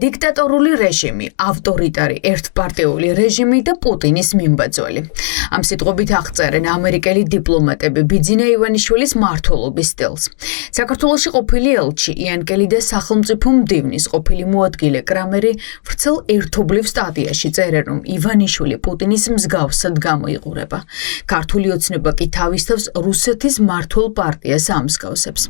დიქტატორული რეჟიმი, ავტორიტარი ერთპარტიული რეჟიმი და პუტინის მიმბაძველი. Ამ სიტყვებით აღწერენ ამერიკელი დიპლომატები ბიძინა ივანიშვილის მმართველობის სტილს. საქართველოში ყოფილი ელჩი იანკელი და სახელმწიფო მდივნის ყოფილი მოადგილე კრამერი ვრცელ ერთობლივ სტატიაში წერენ, რომ ივანიშვილი პუტინის მსგავსად გამოიყურება. ქართული ოცნება კი თავისთავს რუსეთის მმართველ პარტიას ამსგავსებს.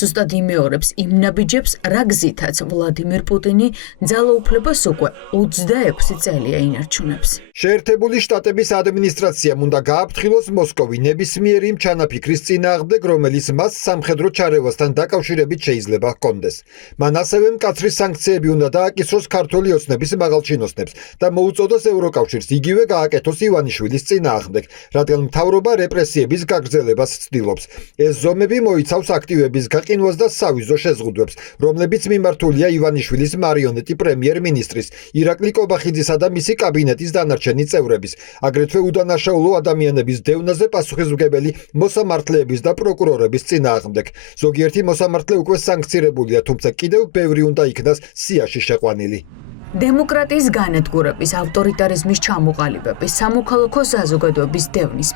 ზუსტად იმეორებს იმ ნაბიჯებს, რა გზითაც ვლადიმირ პუტინი ძალაუფლებას უკვე 26 წელია ინარჩუნებს. შეერთებული შტატების ადმინისტრაციამ უნდა გააფრთხილოს მოსკოვი ნებისმიერი იმ ჩანაფიქრის წინააღმდეგ, რომელიც მას სამხედრო ჩარევასთან დაკავშირებით შეიძლება ჰქონდეს. მან ასევე მკაცრი სანქციები უნდა დააკისროს ქართული ოცნების მაღალჩინოსნებს და მოუწოდოს ევროკავშირს იგივე გააკეთოს ივანიშვილის წინააღმდეგ, რადგან მთავრობა რეპრესიების გაგრძელებას ცდილობს. ეს ზომები მოიცავს აქტივების გაყინვას და სავიზო შეზღუდვებს, რომლებიც მიმართულია ივანიშვილის მარიონეტი პრემიერ-მინისტრის ირაკლი კობახიძისა და მისი კაბინეტის დანარჩენი წევრების, აგრეთვე უდანაშაულო ადამიანების დევნაზე პასუხისმგებელი მოსამართლეების და პროკურორების წინააღმდეგ. ზოგიერთი მოსამართლე უკვე სანქცირებულია, თუმცა კიდევ ბევრი უნდა იქნას სიაში შეყვანილი. დემოკრატიის განადგურების, ავტორიტარიზმის ჩამოყალიბების, სამოქალაქო საზოგადოების დევნის,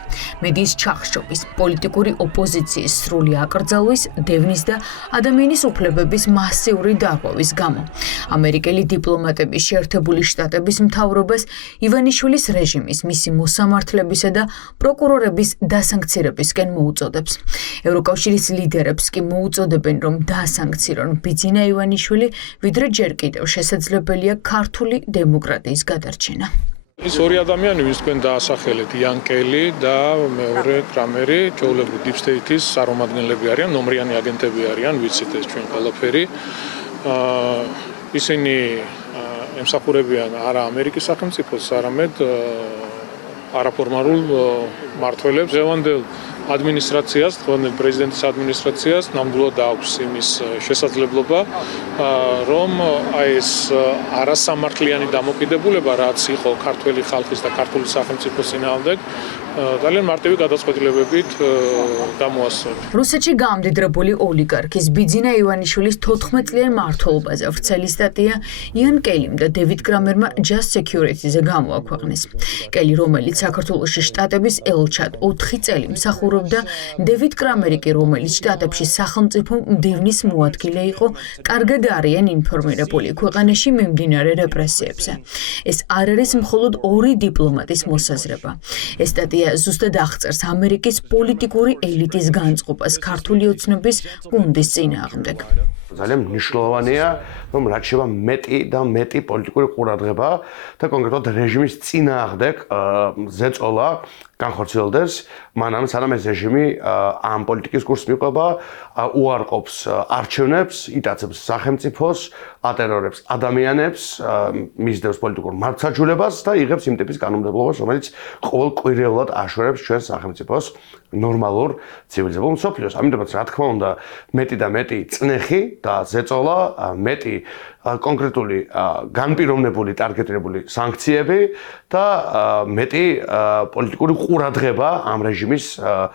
მედიის ჩახშობის, პოლიტიკური ოპოზიციის სრული აკრძალვის, დევნის და ადამიანის უფლებების მასიური დარღვევის გამო. ამერიკელი დიპლომატები შეერთებული შტატების მთავრობას ივანიშვილის რეჟიმის, მისი მოსამართლებისა და პროკურორების დასანქცირებისკენ მოუწოდებს. ევროკავშირის ლიდერებს კი მოუწოდებენ, რომ დაასანქცირონ ბიძინა ივანიშვილი, ვიდრე ჯერ კიდევ შესაძლებელია ქართული დემოკრატიის გადარჩენა. ის ორი ადამიანი, ვის თქვენ დაასახელეთ, იანკელი და მეორე კრამერი, ჩვეულებრივ Deep State-ის წარმომადგენლები არიან, ნომრიანი აგენტები არიან, ვიცით ეს ჩვენ ყველაფერი. ისინი ემსახურებიან არა ამერიკის სახელმწიფოს, არამედ არაფორმალურ მმართველებს. დღევანდელ ადმინისტრაციას, დღევანდელ პრეზიდენტის ადმინისტრაციას ნამდვილად აქვს იმის შესაძლებლობა, რომ ეს არასამართლიანი დამოკიდებულება, რაც იყო ქართველი ხალხის და ქართული სახელმწიფოს წინააღმდეგ, ძალიან მარტივი გადაწყვეტილებებით გამოასწორა. რუსეთში გამდიდრებული ოლიგარქის ბიძინა ივანიშვილის 14 წლიან მმართველობაზე ვრცელი სტატია იან კელიმ და დევიდ კრამერმა Just Security-ზე გამოაქვეყნეს. კელი, რომელიც საქართველოში შტატების ელჩად 4 წელი მსახურობდა, დევიდ კრამერი კი, რომელიც შტატებში სახელმწიფო მდივნის მოადგილე იყო, კარგად არიან ინფორმირებული ქვეყანაში მიმდინარე რეპრესიებზე. ეს არ არის მხოლოდ ორი დიპლომატის მოსაზრება. ეს სტატია ზუსტად აღწერს ამერიკის პოლიტიკური ელიტის განწყობას ქართული ოცნების გუნდის წინააღმდეგ. ძალიან მნიშვნელოვანია, რომ რაც შევა მეტი და მეტი პოლიტიკური ყურადღება და კონკრეტულად რეჟიმის წინააღმდეგ ზეწოლა განხორციელდეს, მანამ სანამ ეს რეჟიმი ამ პოლიტიკის კურსს მიყვება, უარყოფს არჩევნებს, იტაცებს სახელმწიფოს, ატერორებს ადამიანებს, მისდევს პოლიტიკურ მართლმსაჯულებას და იღებს იმ ტიპის კანონმდებლობას, რომელიც ყოველკვირეულად აშორებს ჩვენს სახელმწიფოს ნორმალურ ცივილიზებულ მსოფლიოს. ამიტომაც, რა თქმა უნდა, მეტი და მეტი წნეხი და ზეწოლა, მეტი კონკრეტული განპირობებული, ტარგეტირებული სანქციები და მეტი პოლიტიკური ყურადღება ამ რეჟიმის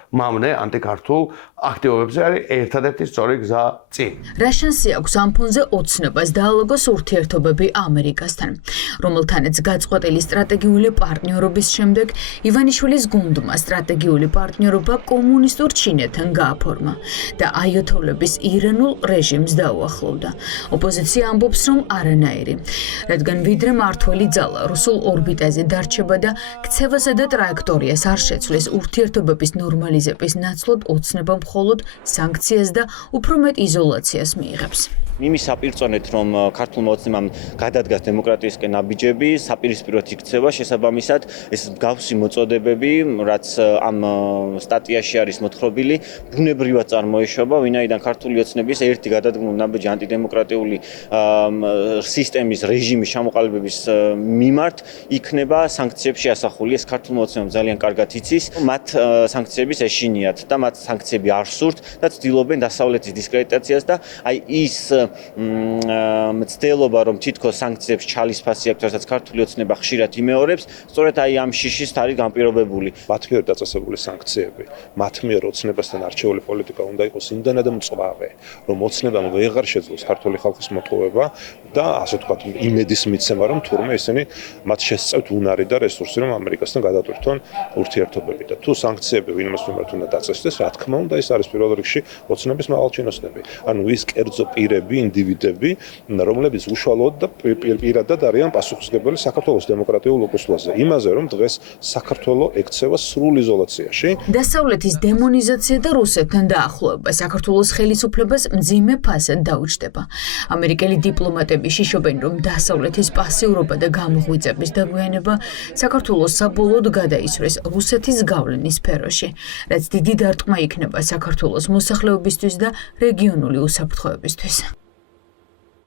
მამნე ანტიქართულ აქტივობებზე არის ერთადერთი სწორი გზა წინ. რა შანსი აქვს ამ ფონზე ოცნებას დაალაგოს ურთიერთობები ამერიკასთან, რომელთანაც გაწყვეტილი სტრატეგიული პარტნიორობის შემდეგ ივანიშვილის გუნდმა სტრატეგიული პარტნიორობა კომუნისტურ ჩინეთთან გააფორმა და აიათოლების ირანულ რეჟიმს დაუახლოვდა. ოპოზიცია ამბობს, რომ არანაირი, რადგან ვიდრე მართველი ძალა რუსულ ორბიტაზე დარჩება და ქცევასა და ტრაექტორიას არ შეცვლის, ურთიერთობების ნორმალიზების ნაცვლად ოცნება მხოლოდ სანქციას და უფრო მეტ იზოლაციას მიიღებს. იმის საპირწონეთ, რომ ქართულმა ოცნებამ გადადგას დემოკრატიისკენ ნაბიჯები, საპირისპიროდ იქცევა შესაბამისად ეს მსგავსი მოწოდებები, რაც ამ სტატიაში არის მოთხრობილი, ბუნებრივად წარმოიშობა, ვინაიდან ქართული ოცნების ერთი გადადგმული ნაბიჯი ანტიდემოკრატიული სისტემის რეჟიმის ჩამოყალიბების მიმართ იქნება სანქციებში ასახული. ეს ქართულმა ოცნებამ ძალიან კარგად იცის, მათ სანქციების ეშინიათ და მათ სანქციები არ სურთ და ცდილობენ დასავლეთის დისკრედიტაციას და აი ის მცდელობა, რომ თითქოს სანქციებს ჩალისფასი აქვს, რასაც ქართული ოცნება ხშირად იმეორებს, სწორედ აი ამ შიშის არის განპირობებული. მათ მიერ დაწესებული სანქციები, მათ მიერ ოცნებასთან არჩეული პოლიტიკა უნდა იყოს იმდანად მწვავე, რომ ოცნებამ ვეღარ შეძლოს ქართული ხალხის მოტყუება და ასე ვთქვათ, იმედის მიცემა, რომ თურმე ისინი მათ შესწევთ უნარი და რესურსი, რომ ამერიკასთან გადატვირთონ ურთიერთობები და თუ სანქციები ვინმეს მიმართ უნდა დაწესდეს, რა თქმა უნდა, ეს არის პირველ რიგში ოცნების მაღალჩინოსნები. ანუ ის კერძო პირები, ინდივიდები, რომლებიც უშუალოდ და პირადად არიან პასუხისმგებელი საქართველოს დემოკრატიულ უკუსლაზე. იმაზე, რომ დღეს საქართველოს ექცევა სრულ იზოლაციაში. დასავლეთის დემონიზაცია და რუსეთთან დაახლოება საქართველოს ხელისუფლებას მძიმე ფასად დაუჯდება. ამერიკელი დიპლომატები შიშობენ, რომ დასავლეთის პასიურობა და გამოღვიძების დაგვიანება საქართველოს საბოლოოდ გადაისვრის რუსეთის გავლენის სფეროში, რაც დიდი დარტყმა იქნება საქართველოს მოსახლეობისთვის და რეგიონული უსაფრთხოებისთვის.